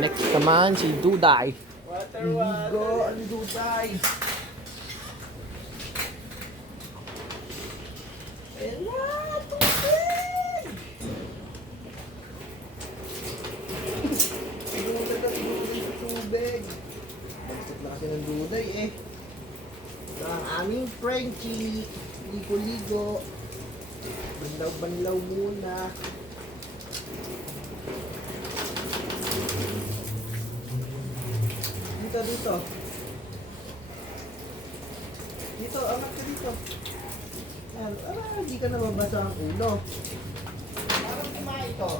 next naman si Duday. Water, Ligo ang Duday. Ayan na, tubig! Duday na sa tubig. Bagsat na kasi ng Duday eh. Ito ang aming Frenchie. Ligo-ligo. Banlaw-banlaw muna. Dito. Dito, angat ka dito. Yan. Hindi ka nababasa ang ulo. Parang kumain ito.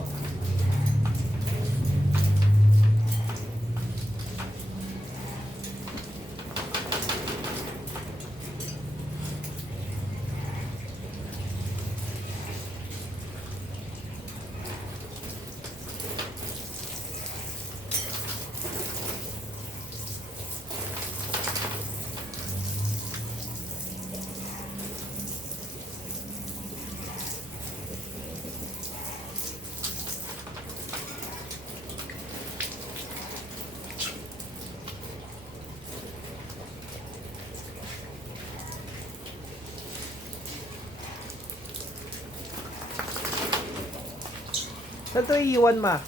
Saan ito iiwan, ma?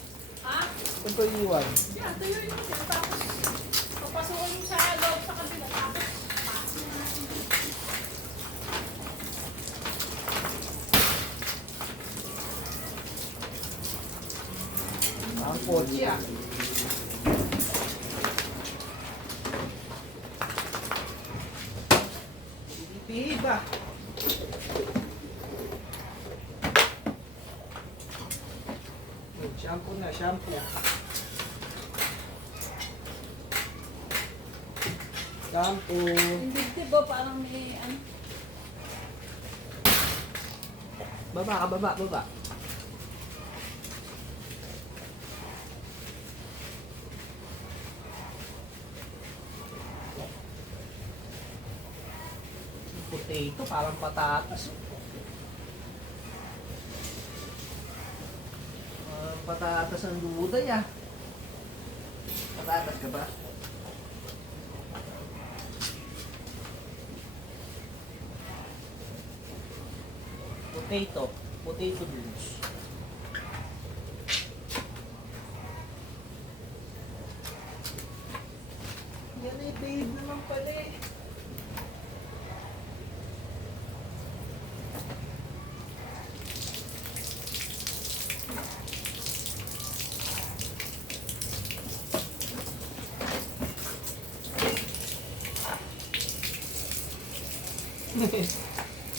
Ha? Saan ito iiwan? Yan, tuyo yun siya. Tapos, papasukin yung sa loob sa kabila. Tapos, pasin natin. Ang kotse ah. Pipihid ba? Shampoo na, shampoo. Shampoo. Yung dibdib ba parang may ano? Baba ka, baba. Potato, parang patatas. Patatas ang Duday ah. Patatas ka ba? Potato beans. Yan eh, babe naman pala eh.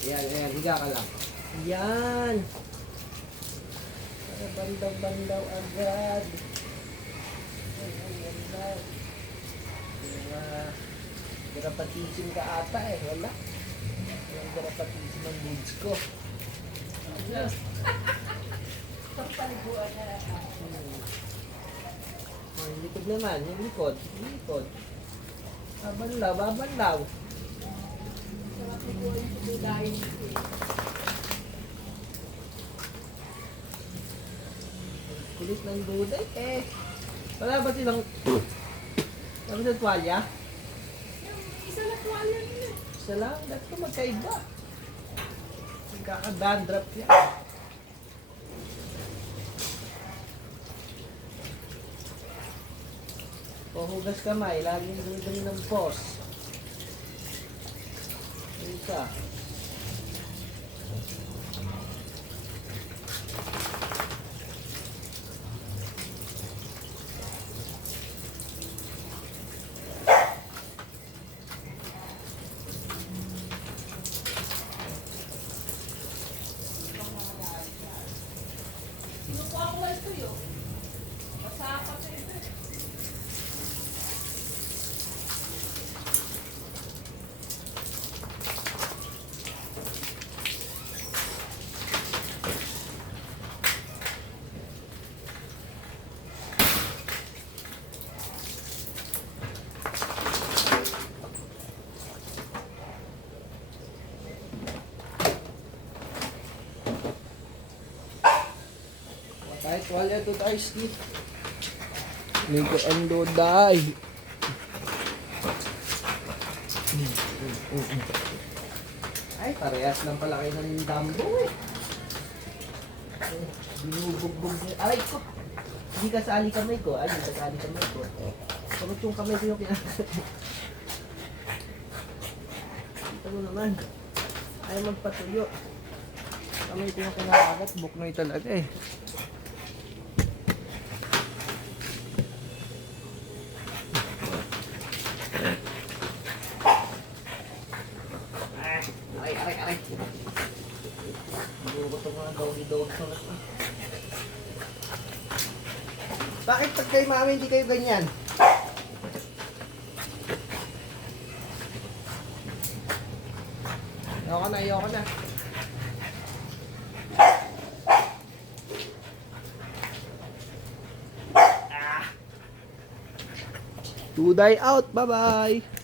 Yan, higa ka lang. Yan. Para bandaw-bandaw agad. Bandaw. Garapatisim ka ata eh, wala. Walang garapatisim ang moods ko. Tapaliguan na lang. Yung likod naman, yung likod. Babanlaw. Sarap liguan yung tudahin nito eh. Kulit ng Duday eh. Wala ba silang... Wala ba silang tuwalya? Yung isa na tuwalya nila. Isa lang, dapat ko magkaiba. Magkaka-dandruff yan. Pahugas kamay, laging dumi ng pos. Isa. Kinukuha ko lang ito yun. Masaka pa ito eh. Kahit tuwalya ito tayo, Steve. Nico and Duday. Ay, parehas lang pala kayo ng dambo eh. Binubugbog niya. Aray ko! Hindi kasali kamay ko. Ay, hindi kasali kamay ko. Pagod yung kamay ko yung kinakagat. Kita mo naman. Ay, magpatuyo. Kamay ko yung kinakagat. Buknoy talaga eh. Aray, aray, aray. Buko itong mga doggy-doggy na ito. Bakit pag kay mami hindi kayo ganyan? Ayoko na, ayoko na. Duday out, bye-bye!